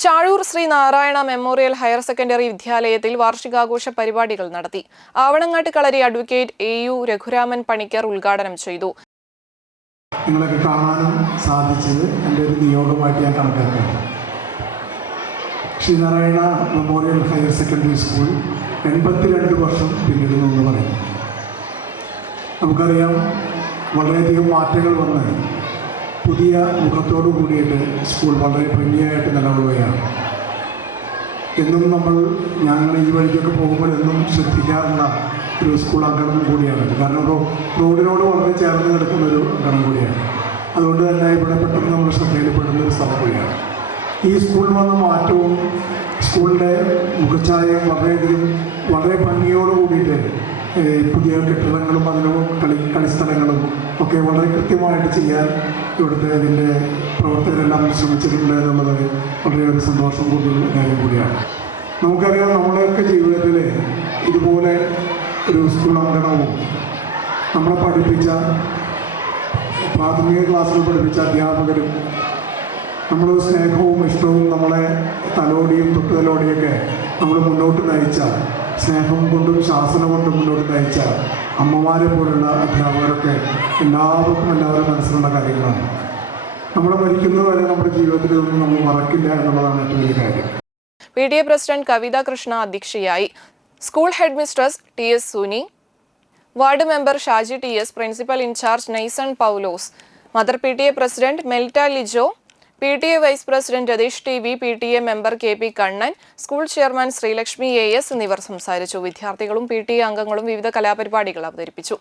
Chazhur Sree Narayana memorial higher secondary വിദ്യാലയത്തിൽ വാർഷികാഘോഷ പരിപാടികൾ നടത്തി. ആവണങ്ങാട്ട് കളരി അഡ്വക്കേറ്റ് AU രഘുരാമൻ പണിക്കർ ഉദ്ഘാടനം ചെയ്തു. നിങ്ങളൊക്കെ കാണാനും സാധിച്ചത് എൻ്റെ ഒരു നിയോഗമായിട്ട് ഞാൻ കണക്കാക്കാം. Sreenarayana memorial higher secondary school 82 വർഷം പിന്നിടുന്നു എന്ന് പറയുന്നു. നമുക്കറിയാം, വളരെയധികം മാറ്റങ്ങൾ വന്ന് പുതിയ മുഖത്തോടു കൂടിയിട്ട് സ്കൂൾ വളരെ ഭംഗിയായിട്ട് നിലകൊള്ളുകയാണ്. എന്നും ഞങ്ങൾ ഈ വഴിക്കൊക്കെ പോകുമ്പോൾ എന്നും ശ്രദ്ധിക്കാറുള്ള ഒരു സ്കൂൾ അങ്കണം കൂടിയാണ്. കാരണം റോഡിനോട് വളരെ ചേർന്ന് കിടക്കുന്ന ഒരു അങ്കണം കൂടിയാണ്. അതുകൊണ്ട് തന്നെ ഇവിടെ പെട്ടെന്ന് നമ്മൾ ശ്രദ്ധയിൽപ്പെടുന്ന ഒരു സ്ഥലം കൂടിയാണ്. ഈ സ്കൂളിൽ വന്ന മാറ്റവും സ്കൂളിൻ്റെ മുഖച്ഛായയും വളരെ ഭംഗിയോട് കൂടിയിട്ട് പുതിയ കെട്ടിടങ്ങളും അതിന് കളിസ്ഥലങ്ങളും ഒക്കെ വളരെ കൃത്യമായിട്ട് ചെയ്യാൻ ഇവിടുത്തെ ഇതിൻ്റെ പ്രവർത്തകരെല്ലാം ശ്രമിച്ചിട്ടുണ്ട് എന്നുള്ളത് വളരെയൊരു സന്തോഷം കൂടിയുള്ള കാര്യം കൂടിയാണ്. നമുക്കറിയാം, നമ്മുടെയൊക്കെ ജീവിതത്തിൽ ഇതുപോലെ ഒരു സ്കൂൾ അങ്കണവും നമ്മളെ പഠിപ്പിച്ച പ്രാഥമിക ക്ലാസ്സിൽ പഠിപ്പിച്ച അധ്യാപകരും നമ്മൾ സ്നേഹവും ഇഷ്ടവും നമ്മളെ തലോടിയും തൊട്ടുതലോടിയൊക്കെ നമ്മൾ മുന്നോട്ട് നയിച്ച, സ്നേഹം കൊണ്ടും ശാസനം കൊണ്ടും മുന്നോട്ട് നയിച്ച അമ്മമാരെ പോലുള്ള അധ്യാപകരൊക്കെ എല്ലാവരും മനസ്സിലുള്ള കാര്യങ്ങളാണ്. നമ്മൾ മരിക്കുന്നത് വരെ നമ്മുടെ ജീവിതത്തിൽ ഒന്നും നമ്മൾ മറക്കില്ല എന്നുള്ളതാണ് ഏറ്റവും വലിയ കാര്യം. PTA പ്രസിഡന്റ് കവിത കൃഷ്ണ അധ്യക്ഷയായി. School headmistress TS Suni, ward member Shaji TS, principal in charge Naison Paulose, mother PTA president Melta Lijo, PTA vice president Ratheesh TV, PTA member KP Kannan, school chairman Sreelakshmi AS എന്നിവർ സംസാരിച്ചു. വിദ്യാർത്ഥികളും PTA അംഗങ്ങളും വിവിധ കലാപരിപാടികൾ അവതരിപ്പിച്ചു.